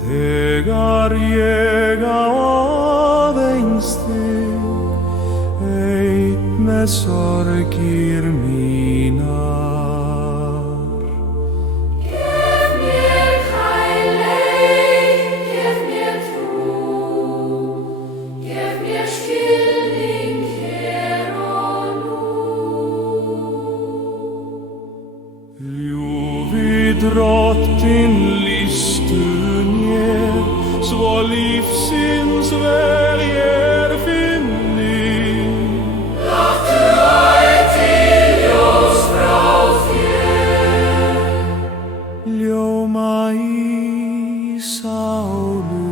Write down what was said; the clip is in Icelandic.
Þegar ég á aðeins þig, einn með sorgir mínar. Gef mér kærleik, gef mér trú, gef mér skilning hér og nú. Ljúfi Drottinn lýstu mér, svo lífsins vel ég finni. Láttu ætíð ljós frá þér Ljóma í sálu